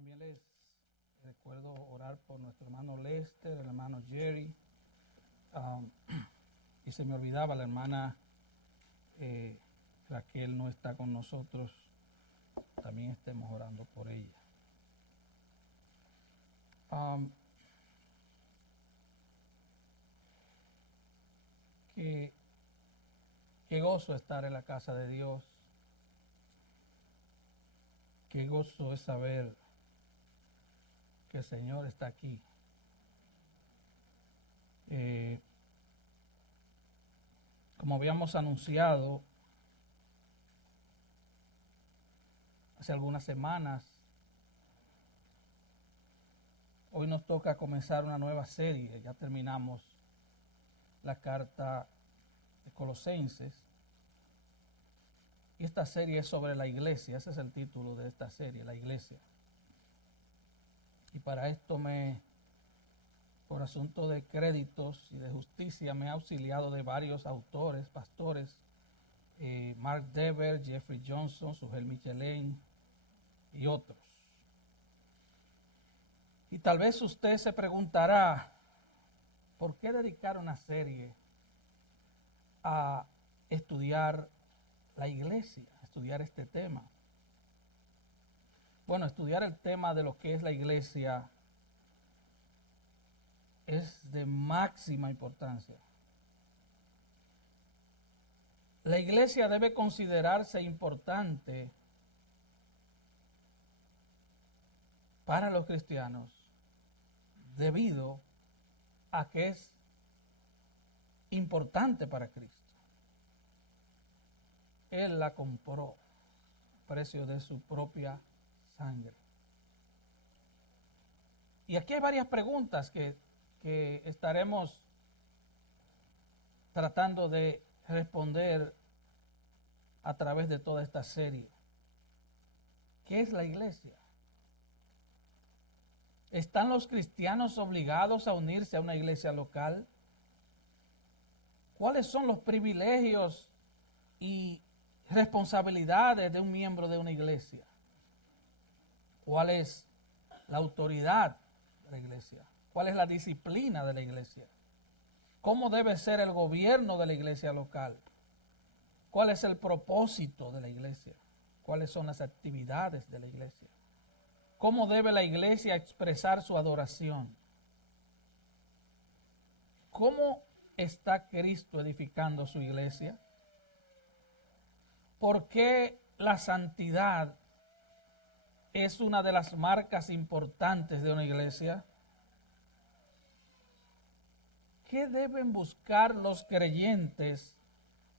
También les recuerdo orar por nuestro hermano Lester, el hermano Jerry. Y se me olvidaba, la hermana Raquel no está con nosotros. También estemos orando por ella. Qué gozo estar en la casa de Dios. Qué gozo es saber que el Señor está aquí. Como habíamos anunciado hace algunas semanas, hoy nos toca comenzar una nueva serie. Ya terminamos la carta de Colosenses. Y esta serie es sobre la iglesia. Ese es el título de esta serie, la iglesia. Y para esto por asunto de créditos y de justicia, me he auxiliado de varios autores, pastores, Mark Dever, Jeffrey Johnson, Sujel Michelin y otros. Y tal vez usted se preguntará, ¿por qué dedicar una serie a estudiar la iglesia, a estudiar este tema? Bueno, estudiar el tema de lo que es la iglesia es de máxima importancia. La iglesia debe considerarse importante para los cristianos debido a que es importante para Cristo. Él la compró a precio de su propia sangre. Y aquí hay varias preguntas que estaremos tratando de responder a través de toda esta serie. ¿Qué es la iglesia? ¿Están los cristianos obligados a unirse a una iglesia local? ¿Cuáles son los privilegios y responsabilidades de un miembro de una iglesia? ¿Cuál es la autoridad de la iglesia? ¿Cuál es la disciplina de la iglesia? ¿Cómo debe ser el gobierno de la iglesia local? ¿Cuál es el propósito de la iglesia? ¿Cuáles son las actividades de la iglesia? ¿Cómo debe la iglesia expresar su adoración? ¿Cómo está Cristo edificando su iglesia? ¿Por qué la santidad es una de las marcas importantes de una iglesia? ¿Qué deben buscar los creyentes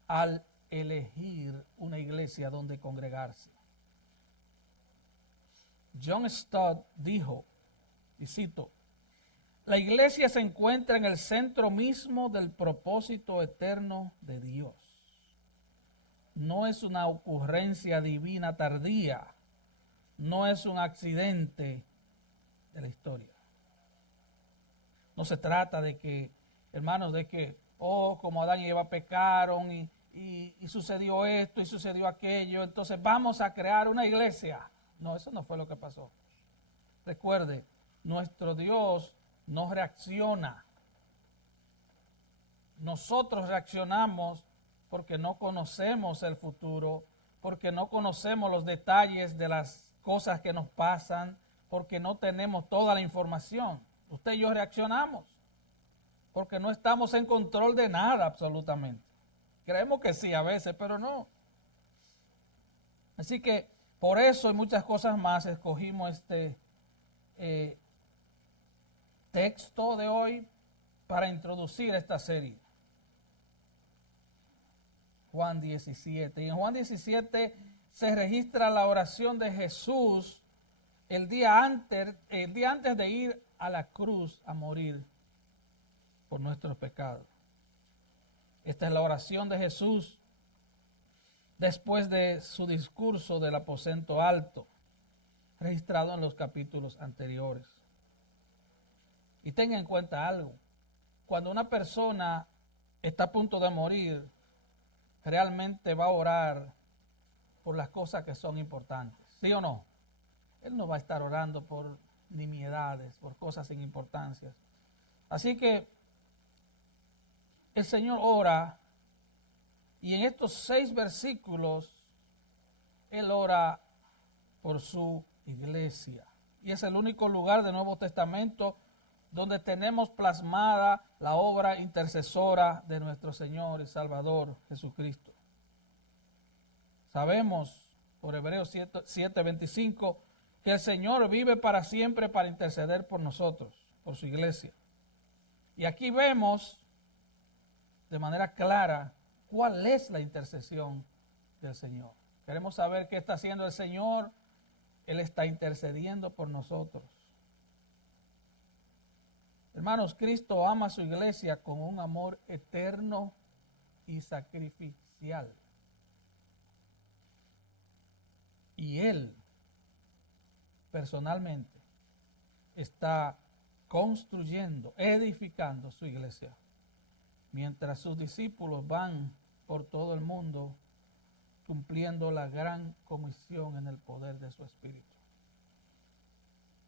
al elegir una iglesia donde congregarse? John Stott dijo, y cito, la iglesia se encuentra en el centro mismo del propósito eterno de Dios. No es una ocurrencia divina tardía, no es un accidente de la historia. No se trata de que, hermanos, de que, como Adán y Eva pecaron y sucedió esto y sucedió aquello, entonces vamos a crear una iglesia. No, eso no fue lo que pasó. Recuerde, nuestro Dios no reacciona. Nosotros reaccionamos porque no conocemos el futuro, porque no conocemos los detalles de las cosas que nos pasan, porque no tenemos toda la información. Usted y yo reaccionamos porque no estamos en control de nada absolutamente. Creemos que sí a veces, pero no. Así que por eso y muchas cosas más escogimos este texto de hoy para introducir esta serie. Juan 17. Y en Juan 17 se registra la oración de Jesús el día antes de ir a la cruz a morir por nuestros pecados. Esta es la oración de Jesús después de su discurso del aposento alto, registrado en los capítulos anteriores. Y tenga en cuenta algo, cuando una persona está a punto de morir, realmente va a orar por las cosas que son importantes, ¿sí o no? Él no va a estar orando por nimiedades, por cosas sin importancia. Así que el Señor ora y en estos 6 versículos Él ora por su iglesia. Y es el único lugar del Nuevo Testamento donde tenemos plasmada la obra intercesora de nuestro Señor y Salvador Jesucristo. Sabemos por Hebreos 7:25 que el Señor vive para siempre para interceder por nosotros, por su iglesia. Y aquí vemos de manera clara cuál es la intercesión del Señor. Queremos saber qué está haciendo el Señor. Él está intercediendo por nosotros. Hermanos, Cristo ama a su iglesia con un amor eterno y sacrificial. Y Él, personalmente, está construyendo, edificando su iglesia, mientras sus discípulos van por todo el mundo cumpliendo la gran comisión en el poder de su Espíritu.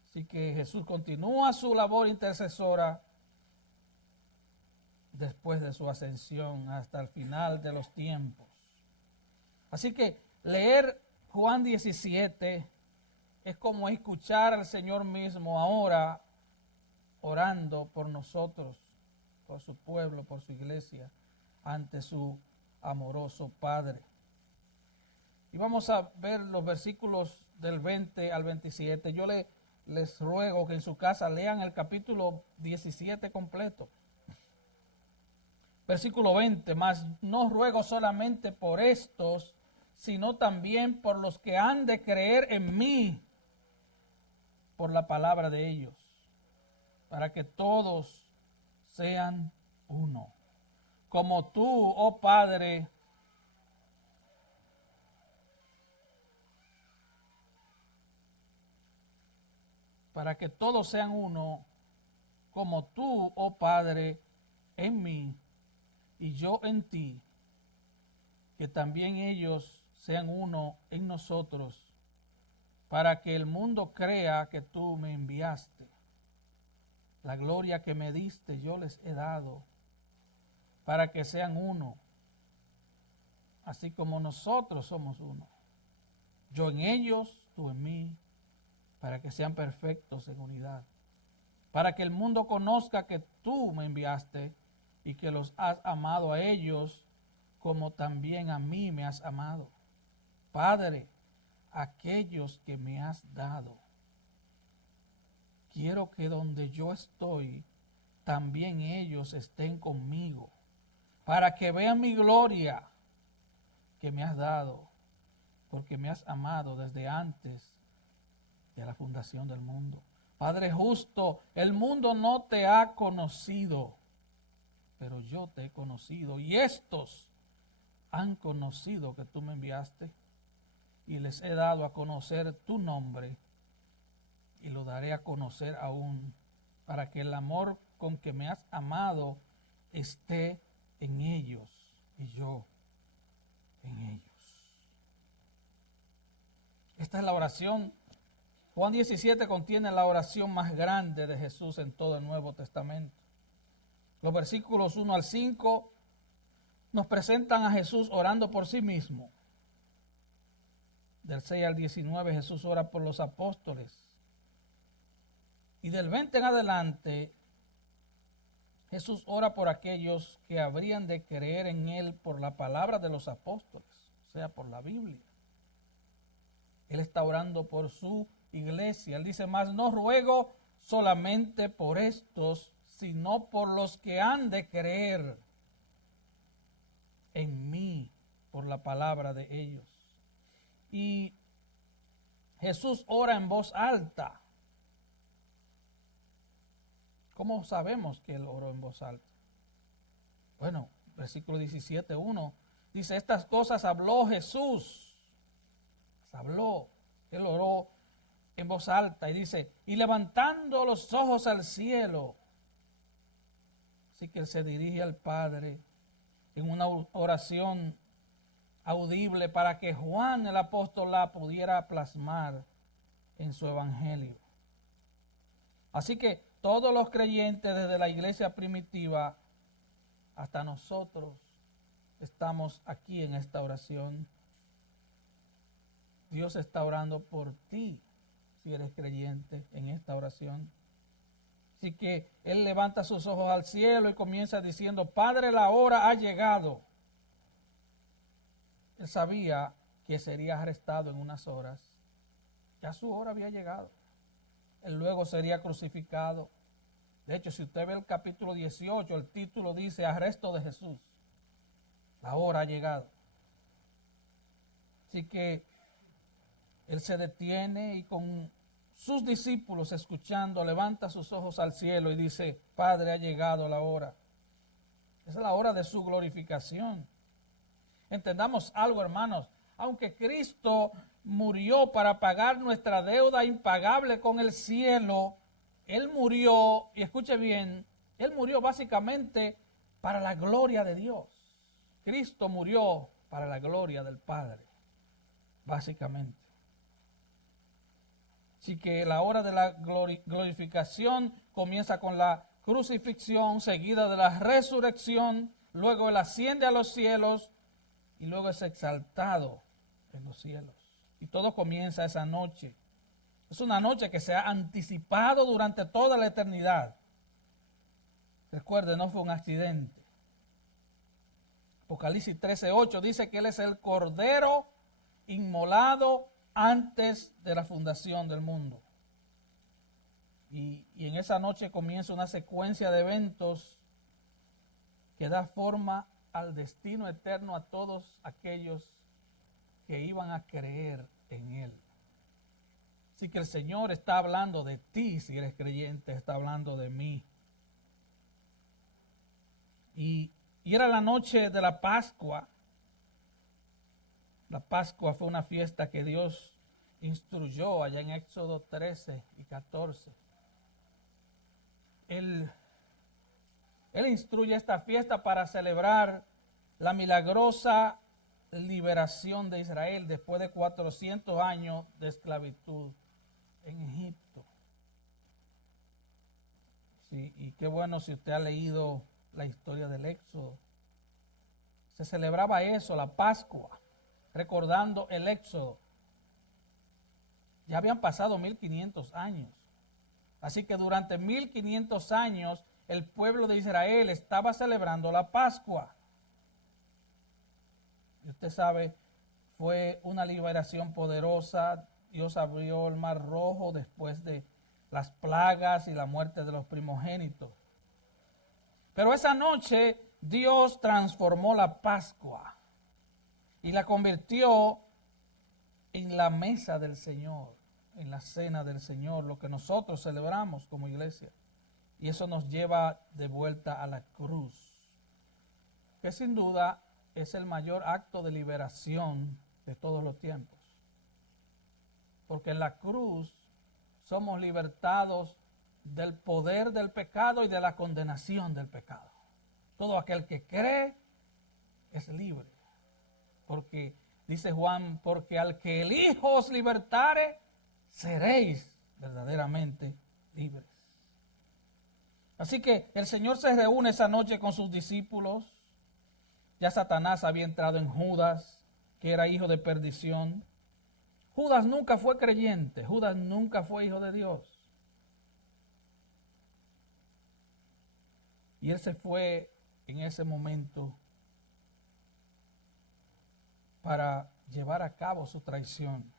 Así que Jesús continúa su labor intercesora después de su ascensión hasta el final de los tiempos. Así que leer Juan 17 es como escuchar al Señor mismo ahora orando por nosotros, por su pueblo, por su iglesia, ante su amoroso Padre. Y vamos a ver los versículos del 20 al 27. Yo les ruego que en su casa lean el capítulo 17 completo. Versículo 20, mas no ruego solamente por estos, sino también por los que han de creer en mí, por la palabra de ellos, para que todos sean uno. Como tú, oh Padre, para que todos sean uno, como tú, oh Padre, en mí y yo en ti, que también ellos sean uno en nosotros, para que el mundo crea que tú me enviaste. La gloria que me diste yo les he dado, para que sean uno, así como nosotros somos uno. Yo en ellos, tú en mí, para que sean perfectos en unidad, para que el mundo conozca que tú me enviaste y que los has amado a ellos como también a mí me has amado. Padre, aquellos que me has dado, quiero que donde yo estoy, también ellos estén conmigo, para que vean mi gloria que me has dado, porque me has amado desde antes de la fundación del mundo. Padre justo, el mundo no te ha conocido, pero yo te he conocido, y estos han conocido que tú me enviaste, y les he dado a conocer tu nombre, y lo daré a conocer aún, para que el amor con que me has amado esté en ellos, y yo en ellos. Esta es la oración. Juan 17 contiene la oración más grande de Jesús en todo el Nuevo Testamento. Los versículos 1 al 5 nos presentan a Jesús orando por sí mismo. Del 6 al 19 Jesús ora por los apóstoles. Y del 20 en adelante Jesús ora por aquellos que habrían de creer en Él por la palabra de los apóstoles, o sea, por la Biblia. Él está orando por su iglesia. Él dice, mas no ruego solamente por estos, sino por los que han de creer en mí por la palabra de ellos. Y Jesús ora en voz alta. ¿Cómo sabemos que él oró en voz alta? Bueno, versículo 17:1 dice, estas cosas habló Jesús. Habló, él oró en voz alta y dice, y levantando los ojos al cielo. Así que él se dirige al Padre en una oración audible para que Juan el apóstol la pudiera plasmar en su evangelio. Así que todos los creyentes desde la iglesia primitiva hasta nosotros estamos aquí en esta oración. Dios está orando por ti si eres creyente en esta oración. Así que Él levanta sus ojos al cielo y comienza diciendo: Padre, la hora ha llegado. Él sabía que sería arrestado en unas horas. Ya su hora había llegado. Él luego sería crucificado. De hecho, si usted ve el capítulo 18, el título dice: Arresto de Jesús. La hora ha llegado. Así que Él se detiene y con sus discípulos escuchando, levanta sus ojos al cielo y dice: Padre, ha llegado la hora. Esa es la hora de su glorificación. Entendamos algo, hermanos. Aunque Cristo murió para pagar nuestra deuda impagable con el cielo, Él murió, y escuche bien, Él murió básicamente para la gloria de Dios. Cristo murió para la gloria del Padre, básicamente. Así que la hora de la glorificación comienza con la crucifixión, seguida de la resurrección, luego Él asciende a los cielos y luego es exaltado en los cielos. Y todo comienza esa noche. Es una noche que se ha anticipado durante toda la eternidad. Recuerde, no fue un accidente. Apocalipsis 13:8 dice que Él es el Cordero inmolado antes de la fundación del mundo. Y en esa noche comienza una secuencia de eventos que da forma al destino eterno a todos aquellos que iban a creer en Él. Así que el Señor está hablando de ti, si eres creyente, está hablando de mí. Y era la noche de la Pascua. La Pascua fue una fiesta que Dios instruyó allá en Éxodo 13 y 14. Él instruye esta fiesta para celebrar la milagrosa liberación de Israel después de 400 años de esclavitud en Egipto. Sí, y qué bueno si usted ha leído la historia del Éxodo. Se celebraba eso, la Pascua, recordando el Éxodo. Ya habían pasado 1500 años. Así que durante 1500 años el pueblo de Israel estaba celebrando la Pascua. Y usted sabe, fue una liberación poderosa. Dios abrió el mar rojo después de las plagas y la muerte de los primogénitos. Pero esa noche Dios transformó la Pascua y la convirtió en la mesa del Señor, en la cena del Señor, lo que nosotros celebramos como iglesia. Y eso nos lleva de vuelta a la cruz, que sin duda es el mayor acto de liberación de todos los tiempos. Porque en la cruz somos libertados del poder del pecado y de la condenación del pecado. Todo aquel que cree es libre. Porque, dice Juan, porque al que el Hijo os libertare, seréis verdaderamente libres. Así que el Señor se reúne esa noche con sus discípulos. Ya Satanás había entrado en Judas, que era hijo de perdición. Judas nunca fue creyente, Judas nunca fue hijo de Dios. Y él se fue en ese momento para llevar a cabo su traición.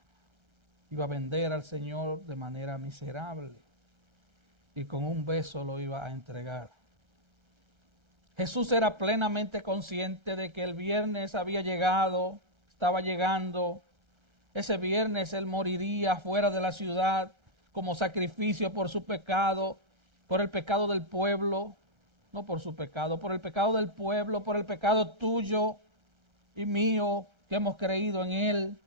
Iba a vender al Señor de manera miserable y con un beso lo iba a entregar. Jesús era plenamente consciente de que el viernes había llegado, estaba llegando. Ese viernes Él moriría fuera de la ciudad como sacrificio por su pecado, por el pecado del pueblo, no por su pecado, por el pecado del pueblo, por el pecado tuyo y mío que hemos creído en Él.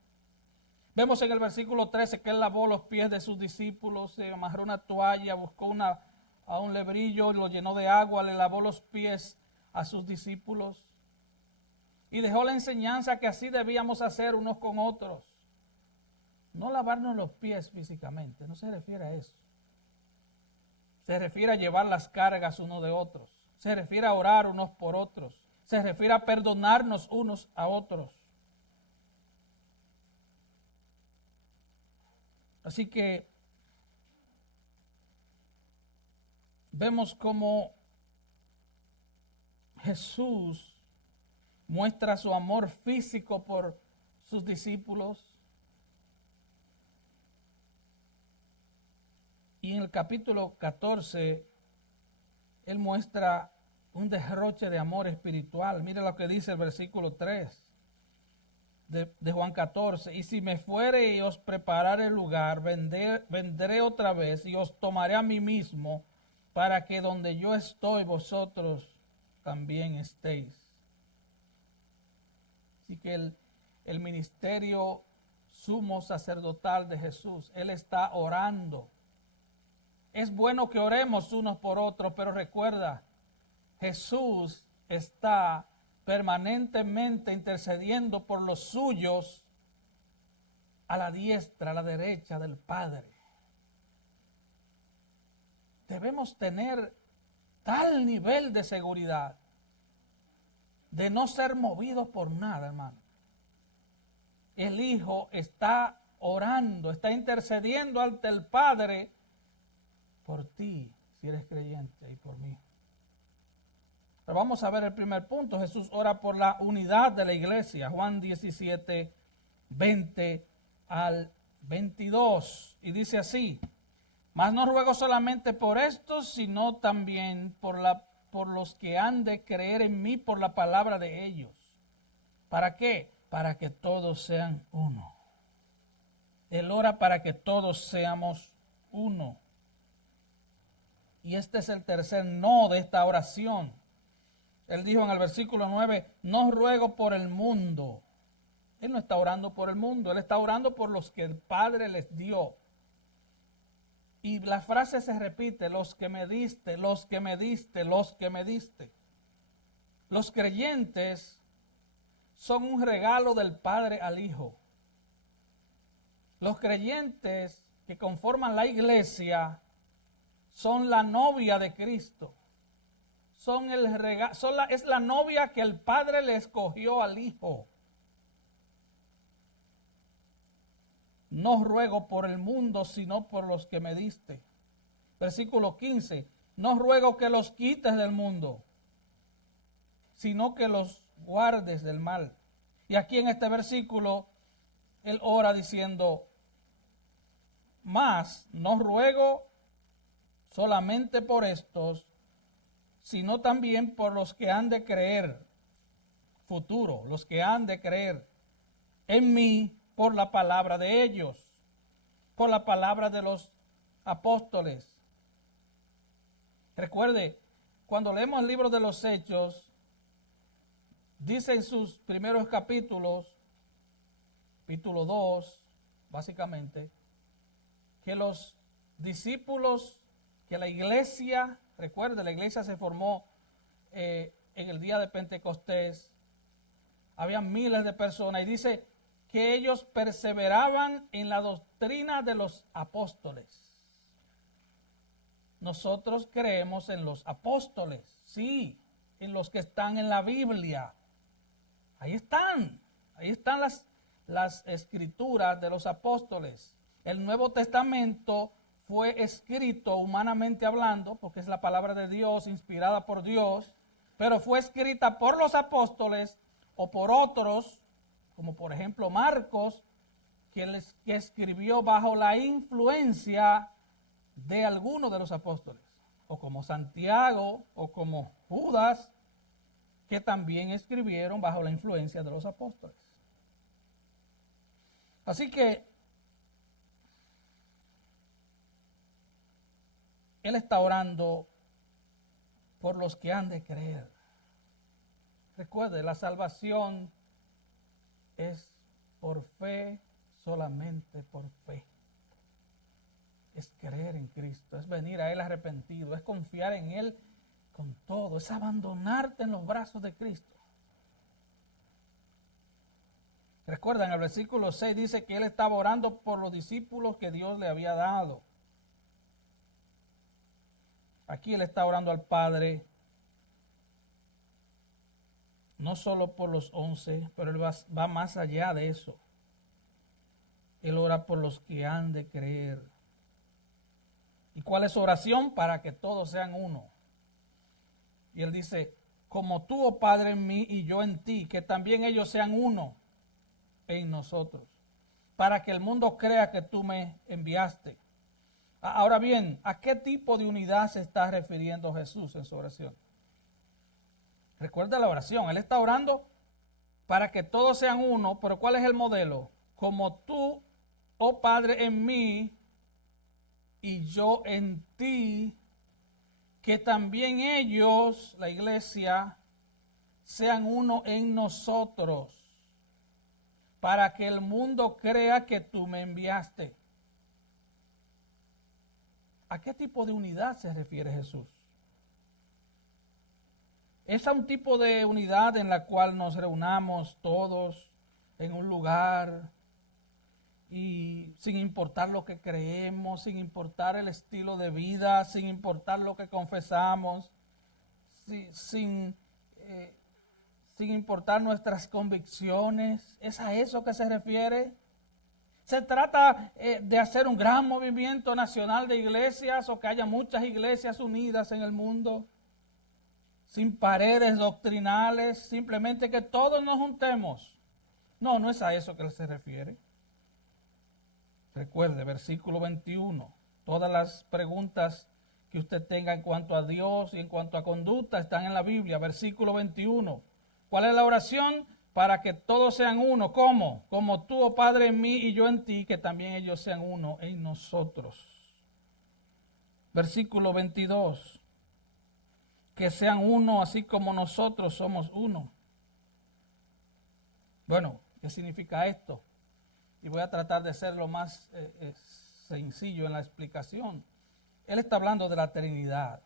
Vemos en el versículo 13 que Él lavó los pies de sus discípulos, se amarró una toalla, buscó a un lebrillo, lo llenó de agua, le lavó los pies a sus discípulos y dejó la enseñanza que así debíamos hacer unos con otros. No lavarnos los pies físicamente, no se refiere a eso. Se refiere a llevar las cargas unos de otros. Se refiere a orar unos por otros. Se refiere a perdonarnos unos a otros. Así que vemos cómo Jesús muestra su amor físico por sus discípulos. Y en el capítulo 14, Él muestra un derroche de amor espiritual. Mire lo que dice el versículo 3 de Juan 14. Y si me fuere y os preparare el lugar, vendré otra vez y os tomaré a mí mismo, para que donde yo estoy, vosotros también estéis. Así que el ministerio sumo sacerdotal de Jesús, Él está orando. Es bueno que oremos unos por otros, pero recuerda, Jesús está permanentemente intercediendo por los suyos a la diestra, a la derecha del Padre. Debemos tener tal nivel de seguridad de no ser movidos por nada, hermano. El Hijo está orando, está intercediendo ante el Padre por ti, si eres creyente, y por mí. Pero vamos a ver el primer punto. Jesús ora por la unidad de la iglesia. Juan 17, 20 al 22. Y dice así: mas no ruego solamente por estos, sino también por los que han de creer en mí por la palabra de ellos. ¿Para qué? Para que todos sean uno. Él ora para que todos seamos uno. Y este es el tercer no de esta oración. Él dijo en el versículo 9, no ruego por el mundo. Él no está orando por el mundo, Él está orando por los que el Padre les dio. Y la frase se repite, los que me diste, los que me diste, los que me diste. Los creyentes son un regalo del Padre al Hijo. Los creyentes que conforman la iglesia son la novia de Cristo. Es la novia que el Padre le escogió al Hijo. No ruego por el mundo, sino por los que me diste. Versículo 15. No ruego que los quites del mundo, sino que los guardes del mal. Y aquí en este versículo, él ora diciendo, mas no ruego solamente por estos, sino también por los que han de creer, futuro, los que han de creer en mí por la palabra de ellos, por la palabra de los apóstoles. Recuerde, cuando leemos el libro de los Hechos, dice en sus primeros capítulos, capítulo 2, básicamente, que los discípulos, que la iglesia, recuerde, la iglesia se formó en el día de Pentecostés, había miles de personas, y dice que ellos perseveraban en la doctrina de los apóstoles. Nosotros creemos en los apóstoles, sí, en los que están en la Biblia. Ahí están las escrituras de los apóstoles. El Nuevo Testamento fue escrito humanamente hablando, porque es la palabra de Dios, inspirada por Dios, pero fue escrita por los apóstoles o por otros, como por ejemplo Marcos, que escribió bajo la influencia de alguno de los apóstoles, o como Santiago, o como Judas, que también escribieron bajo la influencia de los apóstoles. Así que él está orando por los que han de creer. Recuerde, la salvación es por fe, solamente por fe. Es creer en Cristo, es venir a Él arrepentido, es confiar en Él con todo, es abandonarte en los brazos de Cristo. Recuerdan, el versículo 6 dice que él estaba orando por los discípulos que Dios le había dado. Aquí él está orando al Padre, no solo por los 11, pero él va más allá de eso. Él ora por los que han de creer. ¿Y cuál es su oración? Para que todos sean uno. Y él dice, como tú, oh Padre, en mí y yo en ti, que también ellos sean uno en nosotros, para que el mundo crea que tú me enviaste. Ahora bien, ¿a qué tipo de unidad se está refiriendo Jesús en su oración? Recuerda la oración, él está orando para que todos sean uno, pero ¿cuál es el modelo? Como tú, oh Padre, en mí y yo en ti, que también ellos, la iglesia, sean uno en nosotros, para que el mundo crea que tú me enviaste. ¿A qué tipo de unidad se refiere Jesús? Es a un tipo de unidad en la cual nos reunamos todos en un lugar y sin importar lo que creemos, sin importar el estilo de vida, sin importar lo que confesamos, sin importar nuestras convicciones. ¿Es a eso que se refiere? ¿Se trata de hacer un gran movimiento nacional de iglesias o que haya muchas iglesias unidas en el mundo? Sin paredes doctrinales, simplemente que todos nos juntemos. No, no es a eso que se refiere. Recuerde, versículo 21, todas las preguntas que usted tenga en cuanto a Dios y en cuanto a conducta están en la Biblia. Versículo 21, ¿cuál es la oración? Para que todos sean uno. ¿Cómo? Como tú, oh Padre, en mí y yo en ti, que también ellos sean uno en nosotros. Versículo 22, que sean uno así como nosotros somos uno. Bueno, ¿qué significa esto? Y voy a tratar de ser lo más sencillo en la explicación. Él está hablando de la Trinidad.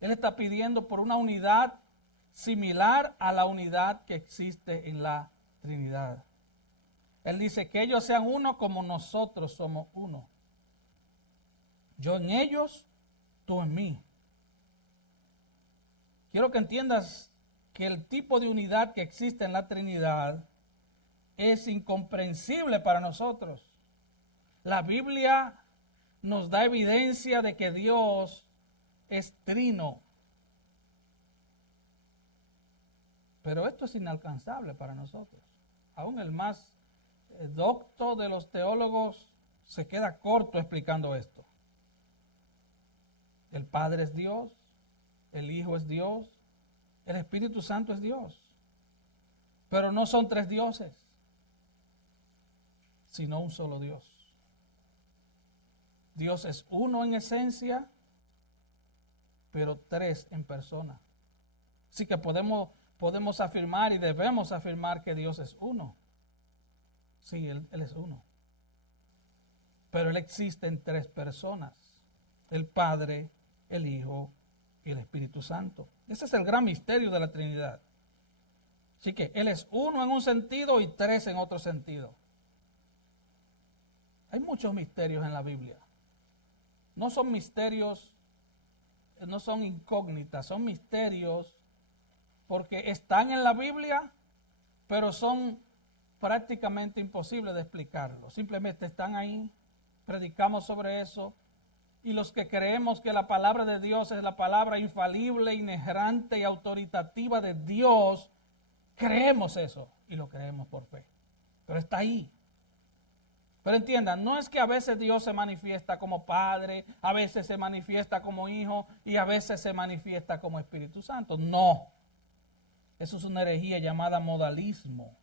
Él está pidiendo por una unidad similar a la unidad que existe en la Trinidad. Él dice que ellos sean uno como nosotros somos uno. Yo en ellos, tú en mí. Quiero que entiendas que el tipo de unidad que existe en la Trinidad es incomprensible para nosotros. La Biblia nos da evidencia de que Dios es trino. Pero esto es inalcanzable para nosotros. Aún el más docto de los teólogos se queda corto explicando esto. El Padre es Dios, el Hijo es Dios, el Espíritu Santo es Dios. Pero no son tres dioses, sino un solo Dios. Dios es uno en esencia, pero tres en persona. Así que podemos afirmar y debemos afirmar que Dios es uno. Sí, Él es uno. Pero Él existe en tres personas. El Padre, el Hijo y el Espíritu Santo. Ese es el gran misterio de la Trinidad. Así que Él es uno en un sentido y tres en otro sentido. Hay muchos misterios en la Biblia. No son misterios, no son incógnitas, son misterios porque están en la Biblia, pero son prácticamente imposibles de explicarlos. Simplemente están ahí, predicamos sobre eso, y los que creemos que la palabra de Dios es la palabra infalible, inerrante y autoritativa de Dios, creemos eso y lo creemos por fe. Pero está ahí. Pero entiendan, no es que a veces Dios se manifiesta como Padre, a veces se manifiesta como Hijo y a veces se manifiesta como Espíritu Santo. No. Eso es una herejía llamada modalismo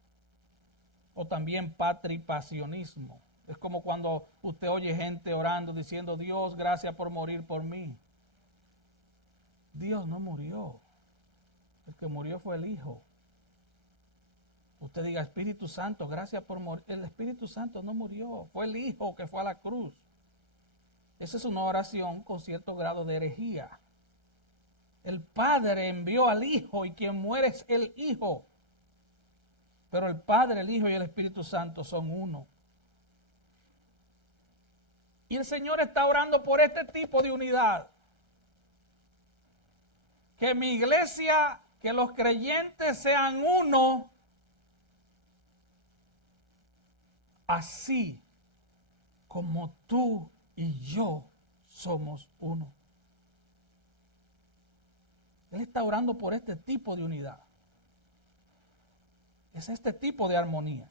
o también patripasionismo. Es como cuando usted oye gente orando diciendo, Dios, gracias por morir por mí. Dios no murió. El que murió fue el Hijo. Usted diga, Espíritu Santo, gracias por morir. El Espíritu Santo no murió. Fue el Hijo que fue a la cruz. Esa es una oración con cierto grado de herejía. El Padre envió al Hijo y quien muere es el Hijo. pero el Padre, el Hijo y el Espíritu Santo son uno. Y el Señor está orando por este tipo de unidad. Que mi iglesia, que los creyentes sean uno, así como tú y yo somos uno. Él está orando por este tipo de unidad. Es este tipo de armonía.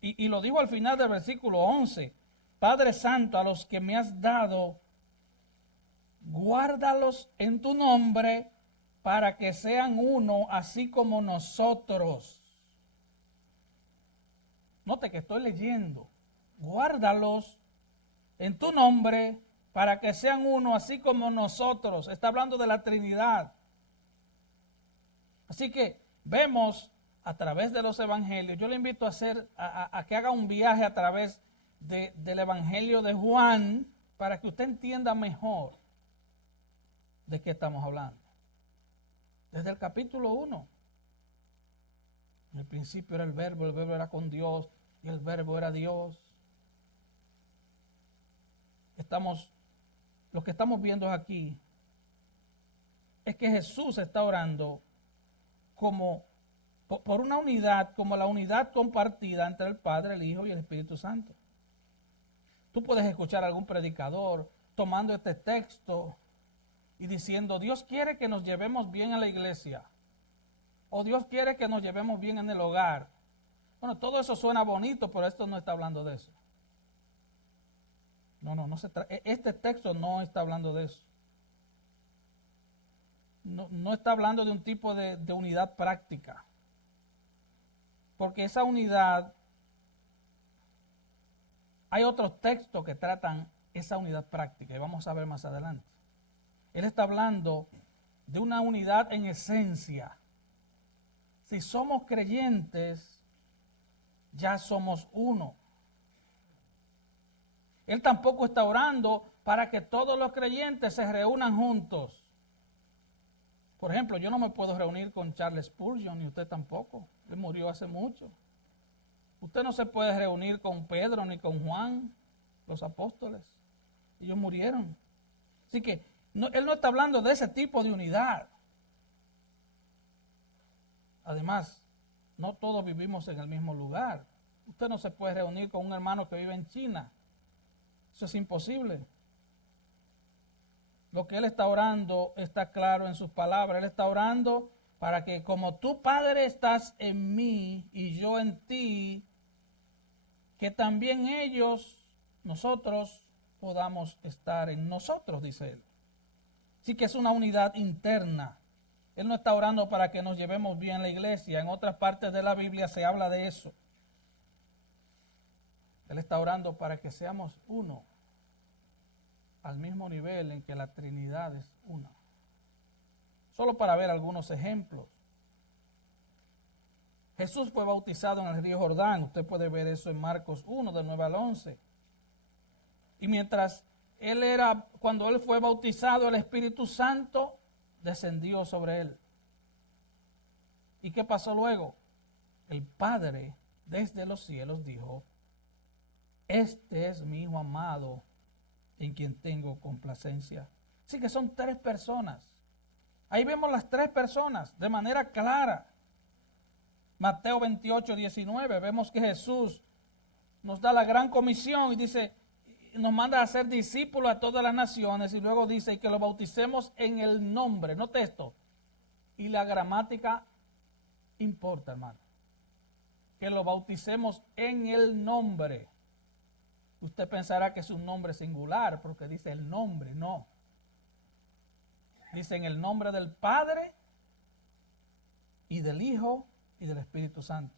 Y lo dijo al final del versículo 11. Padre Santo, a los que me has dado, guárdalos en tu nombre para que sean uno, así como nosotros. Note que estoy leyendo. Guárdalos en tu nombre para que sean uno, así como nosotros. Está hablando de la Trinidad. Así que vemos a través de los evangelios. Yo le invito a que haga un viaje a través del evangelio de Juan para que usted entienda mejor de qué estamos hablando. Desde el capítulo 1. En el principio era el verbo era con Dios y el verbo era Dios. Lo que estamos viendo aquí es que Jesús está orando por una unidad, como la unidad compartida entre el Padre, el Hijo y el Espíritu Santo. Tú puedes escuchar a algún predicador tomando este texto y diciendo, Dios quiere que nos llevemos bien a la iglesia, o Dios quiere que nos llevemos bien en el hogar. Bueno, todo eso suena bonito, pero esto no está hablando de eso. Este texto no está hablando de eso. No está hablando de un tipo de unidad práctica. Porque esa unidad, hay otros textos que tratan esa unidad práctica y vamos a ver más adelante. Él está hablando de una unidad en esencia. Si somos creyentes, ya somos uno. Él tampoco está orando para que todos los creyentes se reúnan juntos. Por ejemplo, yo no me puedo reunir con Charles Spurgeon, ni usted tampoco. Él murió hace mucho. Usted no se puede reunir con Pedro ni con Juan, los apóstoles. Ellos murieron. Así que él no está hablando de ese tipo de unidad. Además, no todos vivimos en el mismo lugar. Usted no se puede reunir con un hermano que vive en China. Eso es imposible. Lo que él está orando está claro en sus palabras. Él está orando para que como tú, Padre, estás en mí y yo en ti, que también nosotros, podamos estar en nosotros, dice él. Así que es una unidad interna. Él no está orando para que nos llevemos bien en la iglesia. En otras partes de la Biblia se habla de eso. Él está orando para que seamos uno, al mismo nivel en que la Trinidad es una. Solo para ver algunos ejemplos. Jesús fue bautizado en el río Jordán. Usted puede ver eso en Marcos 1, del 9 al 11. Y cuando él fue bautizado, el Espíritu Santo descendió sobre él. ¿Y qué pasó luego? El Padre desde los cielos dijo, este es mi Hijo amado, en quien tengo complacencia. Así que son 3 personas. Ahí vemos las 3 personas de manera clara. Mateo 28, 19, vemos que Jesús nos da la gran comisión y dice, nos manda a hacer discípulos a todas las naciones y luego dice que lo bauticemos en el nombre. Note esto. Y la gramática importa, hermano. Que lo bauticemos en el nombre. Usted pensará que es un nombre singular porque dice el nombre, no. Dice en el nombre del Padre y del Hijo y del Espíritu Santo.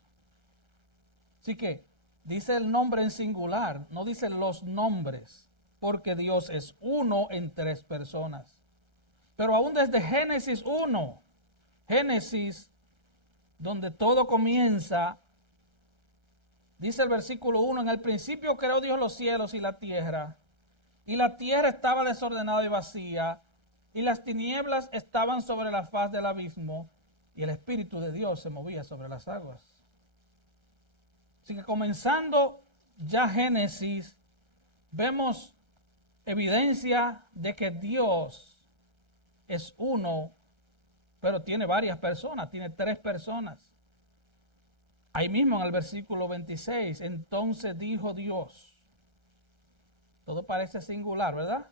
Así que dice el nombre en singular, no dice los nombres, porque Dios es uno en 3 personas. Pero aún desde Génesis 1, Génesis, donde todo comienza, dice el versículo 1, en el principio creó Dios los cielos y la tierra estaba desordenada y vacía, y las tinieblas estaban sobre la faz del abismo, y el Espíritu de Dios se movía sobre las aguas. Así que comenzando ya Génesis, vemos evidencia de que Dios es uno, pero tiene varias personas, tiene 3 personas. Ahí mismo en el versículo 26, entonces dijo Dios. Todo parece singular, ¿verdad?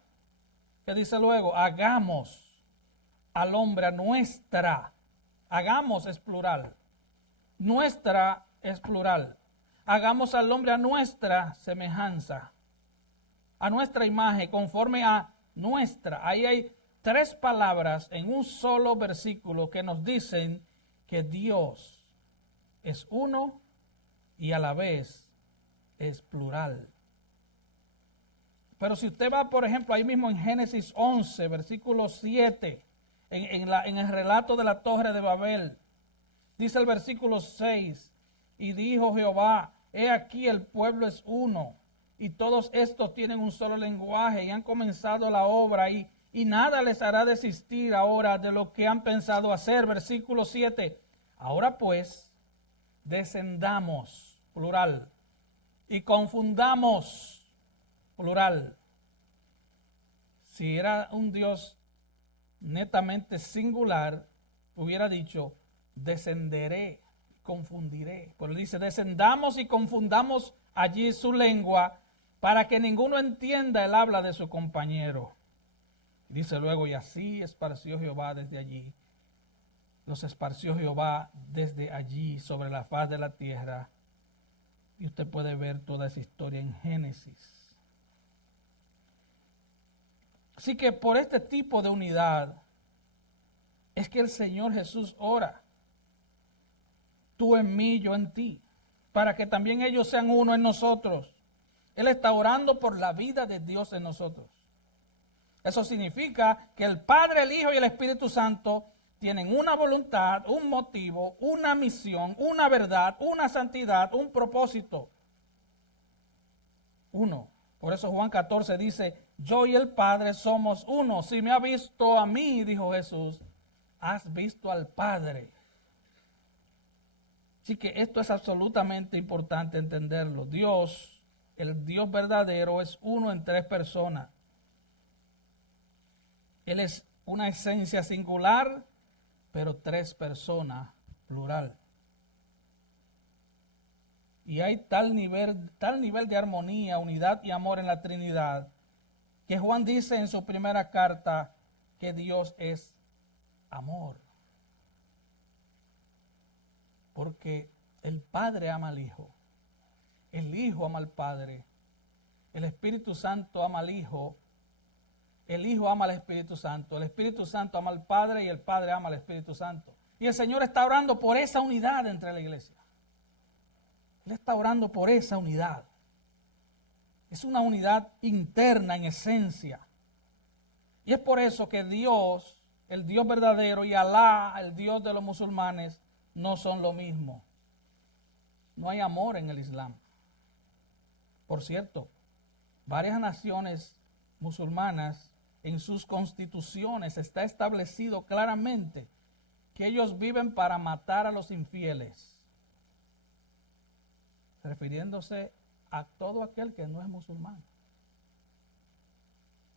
¿Qué dice luego? Hagamos al hombre a nuestra. Hagamos es plural. Nuestra es plural. Hagamos al hombre a nuestra semejanza, a nuestra imagen, conforme a nuestra. Ahí hay 3 palabras en un solo versículo que nos dicen que Dios es uno y a la vez es plural. Pero si usted va, por ejemplo, ahí mismo en Génesis 11, versículo 7, en el relato de la Torre de Babel, dice el versículo 6, y dijo Jehová, he aquí el pueblo es uno, y todos estos tienen un solo lenguaje, y han comenzado la obra, y nada les hará desistir ahora de lo que han pensado hacer. Versículo 7, ahora pues, descendamos, plural, y confundamos, plural. Si era un Dios netamente singular, hubiera dicho, descenderé, confundiré. Pero dice, descendamos y confundamos allí su lengua, para que ninguno entienda el habla de su compañero. Dice luego, y así esparció Jehová desde allí. Los esparció Jehová desde allí sobre la faz de la tierra. Y usted puede ver toda esa historia en Génesis. Así que por este tipo de unidad es que el Señor Jesús ora. Tú en mí, yo en ti, para que también ellos sean uno en nosotros. Él está orando por la vida de Dios en nosotros. Eso significa que el Padre, el Hijo y el Espíritu Santo tienen una voluntad, un motivo, una misión, una verdad, una santidad, un propósito. Uno. Por eso Juan 14 dice, yo y el Padre somos uno. Si me ha visto a mí, dijo Jesús, has visto al Padre. Así que esto es absolutamente importante entenderlo. Dios, el Dios verdadero, es uno en 3 personas. Él es una esencia singular, pero 3 personas, plural. Y hay tal nivel de armonía, unidad y amor en la Trinidad, que Juan dice en su primera carta que Dios es amor. Porque el Padre ama al Hijo, el Hijo ama al Padre, el Espíritu Santo ama al Hijo, el Hijo ama al Espíritu Santo, el Espíritu Santo ama al Padre y el Padre ama al Espíritu Santo. Y el Señor está orando por esa unidad entre la iglesia. Él está orando por esa unidad. Es una unidad interna en esencia. Y es por eso que Dios, el Dios verdadero, y Alá, el Dios de los musulmanes, no son lo mismo. No hay amor en el Islam. Por cierto, varias naciones musulmanas, en sus constituciones está establecido claramente que ellos viven para matar a los infieles, refiriéndose a todo aquel que no es musulmán,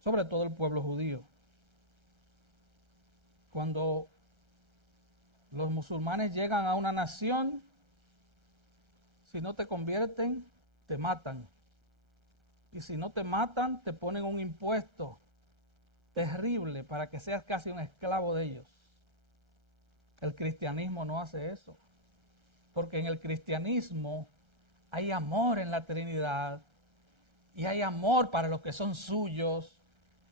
sobre todo el pueblo judío. Cuando los musulmanes llegan a una nación, si no te convierten, te matan. Y si no te matan, te ponen un impuesto terrible para que seas casi un esclavo de ellos. El cristianismo no hace eso. Porque en el cristianismo hay amor en la Trinidad y hay amor para los que son suyos.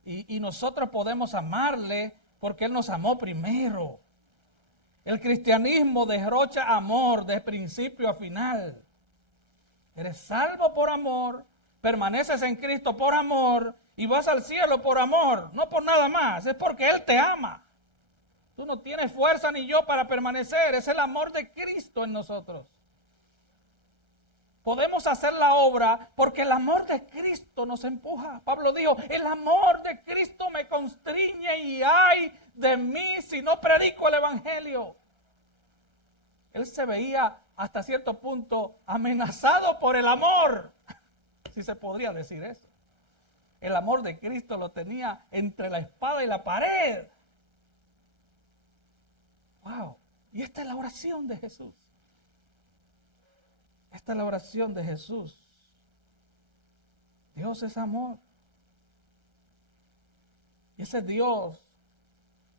Y nosotros podemos amarle porque Él nos amó primero. El cristianismo derrocha amor de principio a final. Eres salvo por amor, permaneces en Cristo por amor y vas al cielo por amor, no por nada más, es porque Él te ama. Tú no tienes fuerza ni yo para permanecer, es el amor de Cristo en nosotros. Podemos hacer la obra porque el amor de Cristo nos empuja. Pablo dijo, el amor de Cristo me constriñe y ay de mí si no predico el Evangelio. Él se veía hasta cierto punto amenazado por el amor, si se podría decir eso. El amor de Cristo lo tenía entre la espada y la pared. Wow. Y esta es la oración de Jesús. Esta es la oración de Jesús. Dios es amor. Y ese Dios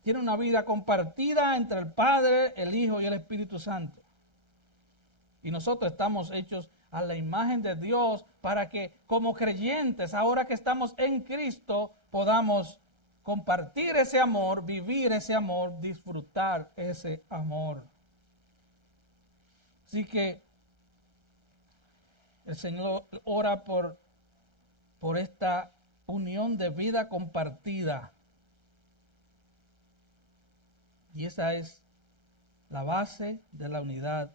tiene una vida compartida entre el Padre, el Hijo y el Espíritu Santo. Y nosotros estamos hechos a la imagen de Dios para que como creyentes, ahora que estamos en Cristo, podamos compartir ese amor, vivir ese amor, disfrutar ese amor. Así que el Señor ora por esta unión de vida compartida. Y esa es la base de la unidad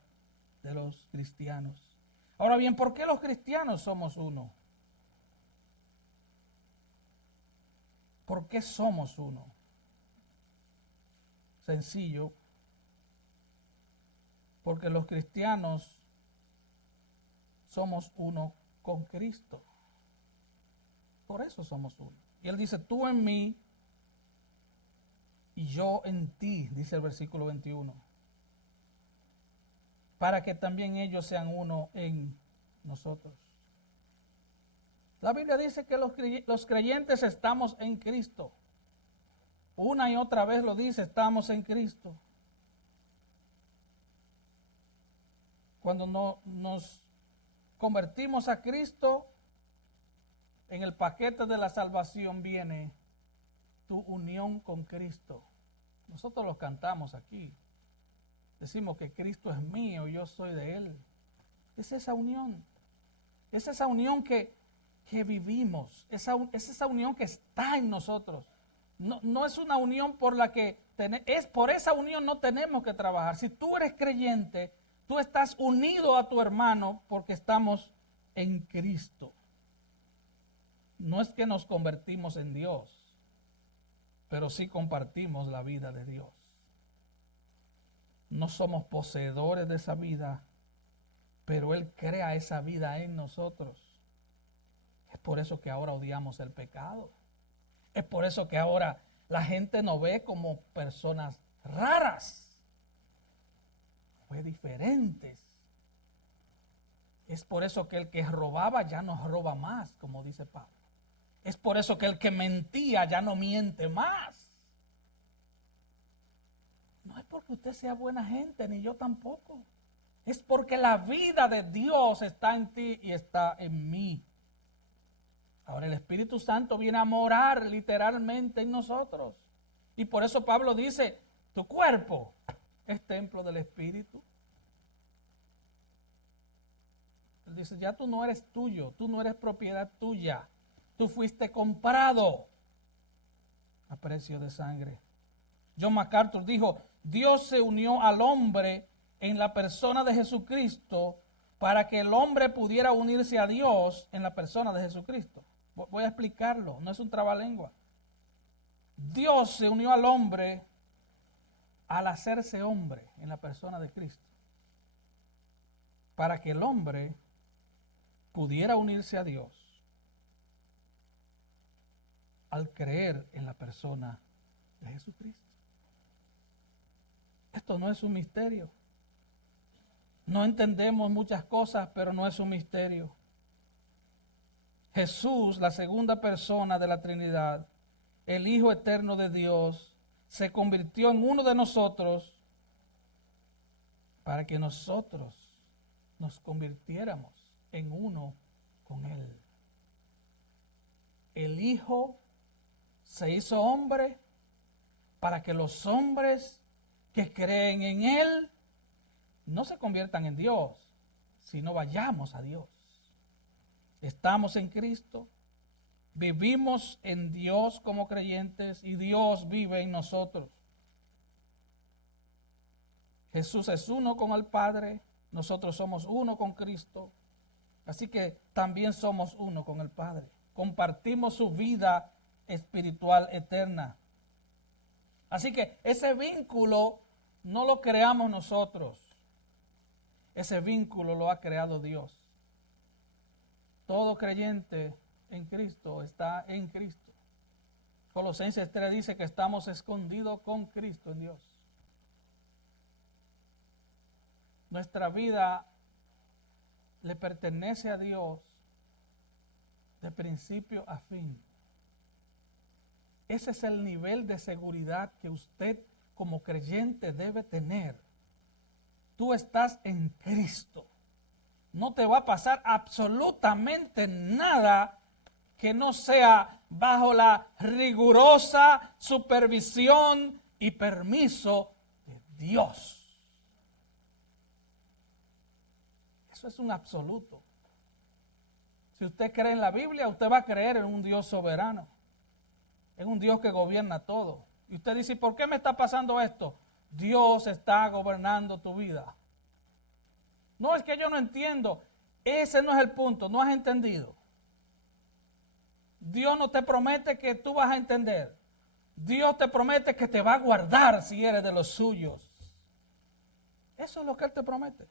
de los cristianos. Ahora bien, ¿por qué los cristianos somos uno? ¿Por qué somos uno? Sencillo, porque los cristianos somos uno con Cristo. Por eso somos uno. Y Él dice, tú en mí y yo en ti, dice el versículo 21. Para que también ellos sean uno en nosotros. La Biblia dice que los creyentes estamos en Cristo. Una y otra vez lo dice, estamos en Cristo. Cuando nos convertimos a Cristo, en el paquete de la salvación viene tu unión con Cristo. Nosotros lo cantamos aquí. Decimos que Cristo es mío y yo soy de Él. Es esa unión. Es esa unión que vivimos. Es esa unión que está en nosotros. No es una unión por la que... por esa unión no tenemos que trabajar. Si tú eres creyente, tú estás unido a tu hermano porque estamos en Cristo. No es que nos convertimos en Dios, pero sí compartimos la vida de Dios. No somos poseedores de esa vida, pero Él crea esa vida en nosotros. Es por eso que ahora odiamos el pecado. Es por eso que ahora la gente nos ve como personas raras, pues diferentes. Es por eso que el que robaba ya no roba más, como dice Pablo. Es por eso que el que mentía ya no miente más. No es porque usted sea buena gente, ni yo tampoco. Es porque la vida de Dios está en ti y está en mí. Ahora el Espíritu Santo viene a morar literalmente en nosotros. Y por eso Pablo dice, tu cuerpo es templo del Espíritu. Él dice, ya tú no eres tuyo, tú no eres propiedad tuya. Tú fuiste comprado a precio de sangre. John MacArthur dijo, Dios se unió al hombre en la persona de Jesucristo para que el hombre pudiera unirse a Dios en la persona de Jesucristo. Voy a explicarlo, no es un trabalengua. Dios se unió al hombre al hacerse hombre en la persona de Cristo, para que el hombre pudiera unirse a Dios al creer en la persona de Jesucristo. Esto no es un misterio. No entendemos muchas cosas, pero no es un misterio. Jesús, la segunda persona de la Trinidad, el Hijo eterno de Dios, se convirtió en uno de nosotros para que nosotros nos convirtiéramos en uno con Él. El Hijo se hizo hombre para que los hombres que creen en Él no se conviertan en Dios, sino vayamos a Dios. Estamos en Cristo, vivimos en Dios como creyentes y Dios vive en nosotros. Jesús es uno con el Padre, nosotros somos uno con Cristo, así que también somos uno con el Padre. Compartimos su vida espiritual eterna. Así que ese vínculo no lo creamos nosotros. Ese vínculo lo ha creado Dios. Todo creyente en Cristo está en Cristo. Colosenses 3 dice que estamos escondidos con Cristo en Dios. Nuestra vida le pertenece a Dios de principio a fin. Ese es el nivel de seguridad que usted como creyente debe tener. Tú estás en Cristo. No te va a pasar absolutamente nada que no sea bajo la rigurosa supervisión y permiso de Dios. Eso es un absoluto. Si usted cree en la Biblia, usted va a creer en un Dios soberano, en un Dios que gobierna todo. Y usted dice, ¿por qué me está pasando esto? Dios está gobernando tu vida. No, es que yo no entiendo. Ese no es el punto, no has entendido. Dios no te promete que tú vas a entender. Dios te promete que te va a guardar si eres de los suyos. Eso es lo que Él te promete.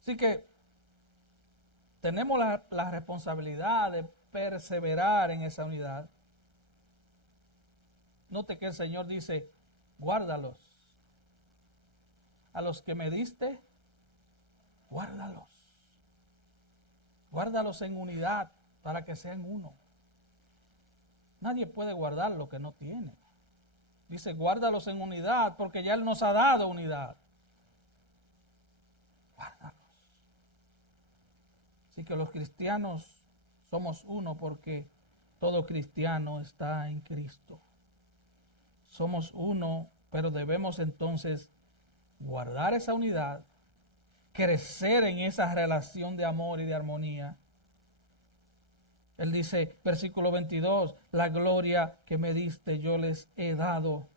Así que tenemos la responsabilidad de perseverar en esa unidad. Note que el Señor dice, guárdalos. A los que me diste, guárdalos. Guárdalos en unidad para que sean uno. Nadie puede guardar lo que no tiene. Dice, guárdalos en unidad porque ya Él nos ha dado unidad. Guárdalos. Así que los cristianos somos uno porque todo cristiano está en Cristo. Somos uno, pero debemos entonces guardar esa unidad, crecer en esa relación de amor y de armonía. Él dice, versículo 22, la gloria que me diste yo les he dado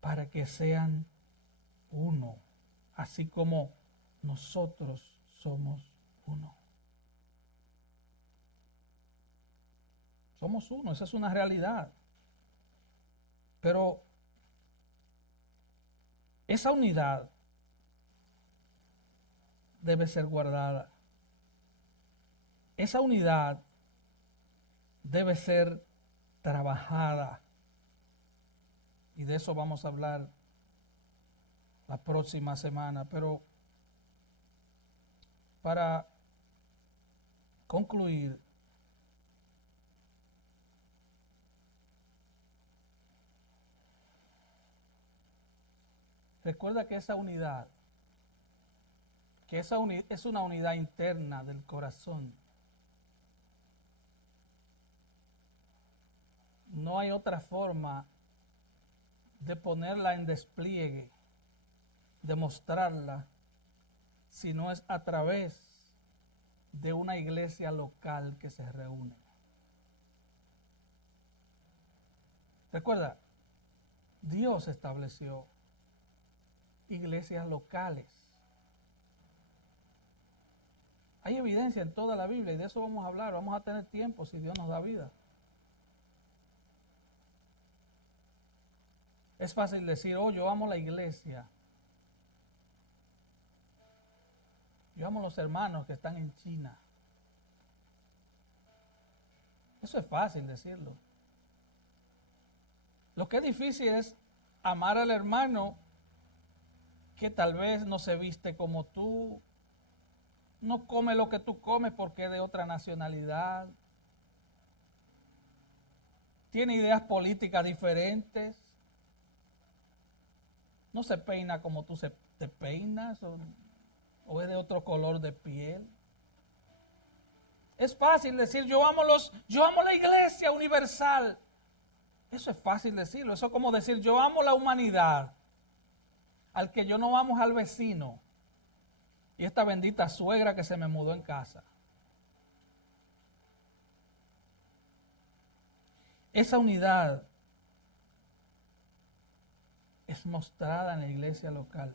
para que sean uno, así como nosotros somos uno. Somos uno, esa es una realidad. Pero esa unidad debe ser guardada. Esa unidad debe ser trabajada. Y de eso vamos a hablar la próxima semana. Pero para concluir, recuerda que esa unidad, es una unidad interna del corazón. No hay otra forma de ponerla en despliegue, de mostrarla, si no es a través de una iglesia local que se reúne. Recuerda, Dios estableció iglesias locales. Hay evidencia en toda la Biblia y de eso vamos a hablar. Vamos a tener tiempo si Dios nos da vida. Es fácil decir, oh, yo amo la iglesia. Yo amo los hermanos que están en China. Eso es fácil decirlo. Lo que es difícil es amar al hermano que tal vez no se viste como tú, no come lo que tú comes porque es de otra nacionalidad, tiene ideas políticas diferentes, no se peina como tú te peinas o es de otro color de piel. Es fácil decir yo amo la iglesia universal. Eso es fácil decirlo. Eso es como decir yo amo la humanidad. Al que yo no amo al vecino y esta bendita suegra que se me mudó en casa. Esa unidad es mostrada en la iglesia local.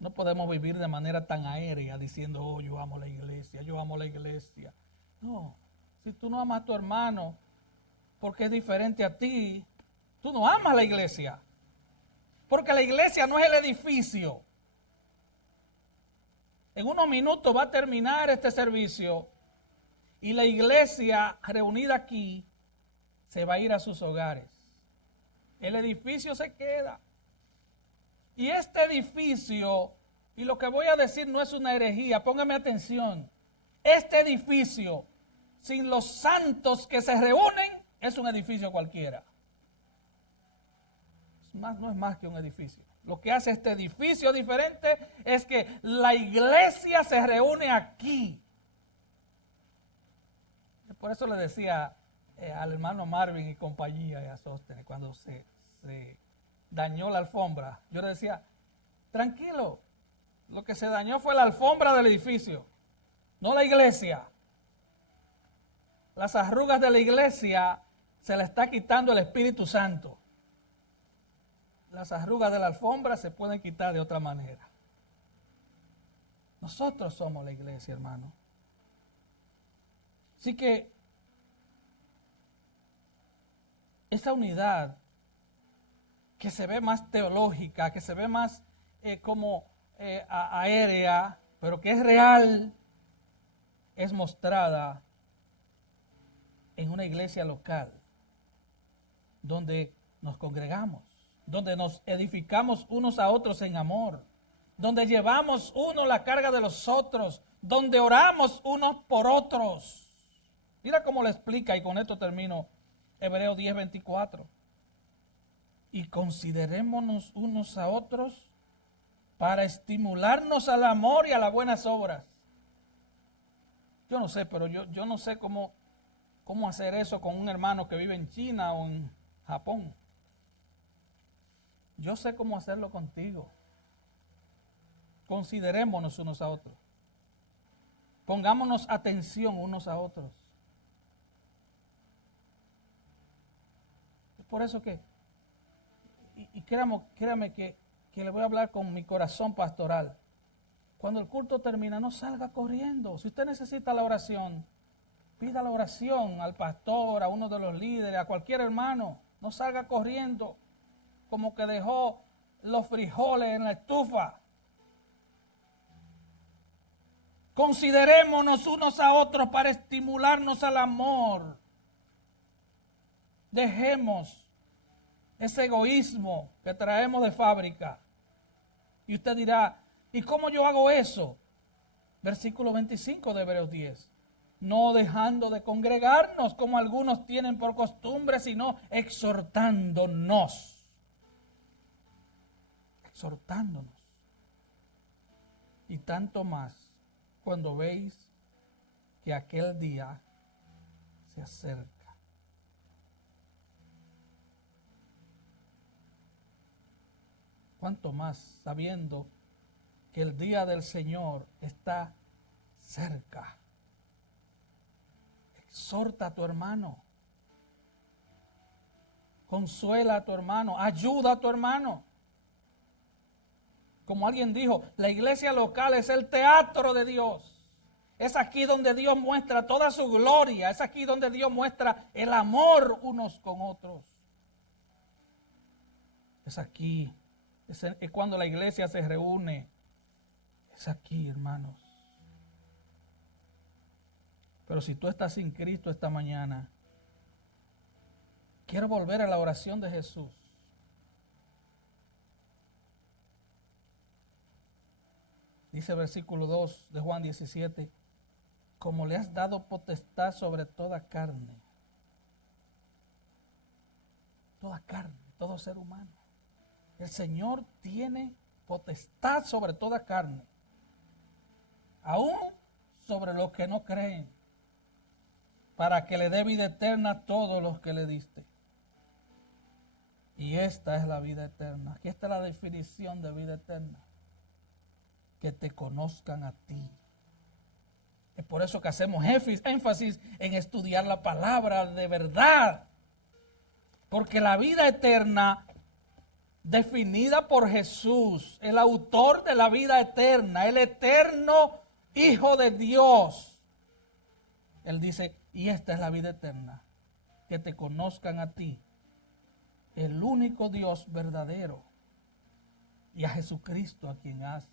No podemos vivir de manera tan aérea diciendo, oh, yo amo la iglesia, yo amo la iglesia. No, si tú no amas a tu hermano porque es diferente a ti, tú no amas la iglesia. Porque la iglesia no es el edificio. En unos minutos va a terminar este servicio y la iglesia reunida aquí se va a ir a sus hogares. El edificio se queda. Y este edificio, y lo que voy a decir no es una herejía, póngame atención. Este edificio, sin los santos que se reúnen, es un edificio cualquiera. No es más que un edificio. Lo que hace este edificio diferente es que la iglesia se reúne aquí. Por eso le decía al hermano Marvin y compañía y a Sóstenes, cuando se dañó la alfombra, yo le decía, tranquilo, lo que se dañó fue la alfombra del edificio, no la iglesia. Las arrugas de la iglesia se le está quitando el Espíritu Santo. Las arrugas de la alfombra se pueden quitar de otra manera. Nosotros somos la iglesia, hermano. Así que esa unidad que se ve más teológica, que se ve más como aérea, pero que es real, es mostrada en una iglesia local, donde nos congregamos, donde nos edificamos unos a otros en amor, donde llevamos uno la carga de los otros, donde oramos unos por otros. Mira cómo le explica, y con esto termino, Hebreos 10:24. Y considerémonos unos a otros para estimularnos al amor y a las buenas obras. Yo no sé, pero yo no sé cómo hacer eso con un hermano que vive en China o en Japón. Yo sé cómo hacerlo contigo. Considerémonos unos a otros. Pongámonos atención unos a otros. Es por eso que, y créame que le voy a hablar con mi corazón pastoral. Cuando el culto termina, no salga corriendo. Si usted necesita la oración, pida la oración al pastor, a uno de los líderes, a cualquier hermano. No salga corriendo como que dejó los frijoles en la estufa. Considerémonos unos a otros para estimularnos al amor. Dejemos ese egoísmo que traemos de fábrica. Y usted dirá, ¿y cómo yo hago eso? Versículo 25 de Hebreos 10. No dejando de congregarnos como algunos tienen por costumbre, sino exhortándonos. Exhortándonos. Y tanto más cuando veis que aquel día se acerca. Cuanto más sabiendo que el día del Señor está cerca. Exhorta a tu hermano. Consuela a tu hermano. Ayuda a tu hermano. Como alguien dijo, la iglesia local es el teatro de Dios. Es aquí donde Dios muestra toda su gloria. Es aquí donde Dios muestra el amor unos con otros. Es aquí. Es cuando la iglesia se reúne. Es aquí, hermanos. Pero si tú estás sin Cristo esta mañana, quiero volver a la oración de Jesús. Dice el versículo 2 de Juan 17, como le has dado potestad sobre toda carne, todo ser humano. El Señor tiene potestad sobre toda carne, aún sobre los que no creen, para que le dé vida eterna a todos los que le diste. Y esta es la vida eterna. Aquí está la definición de vida eterna. Que te conozcan a ti. Es por eso que hacemos énfasis en estudiar la palabra de verdad. Porque la vida eterna, definida por Jesús, el autor de la vida eterna, el eterno Hijo de Dios. Él dice, y esta es la vida eterna, que te conozcan a ti, el único Dios verdadero, y a Jesucristo a quien has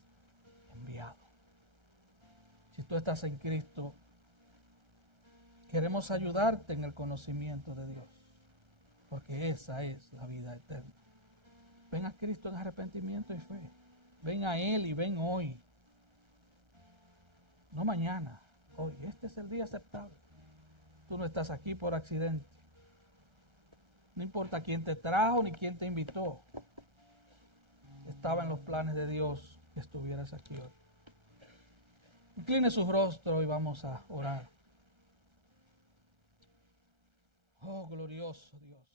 enviado. Si tú estás en Cristo, queremos ayudarte en el conocimiento de Dios, porque esa es la vida eterna. Ven a Cristo en arrepentimiento y fe. Ven a Él y ven hoy. No mañana, hoy. Este es el día aceptable. Tú no estás aquí por accidente. No importa quién te trajo ni quién te invitó. Estaba en los planes de Dios que estuvieras aquí hoy. Incline su rostro y vamos a orar. Oh, glorioso Dios.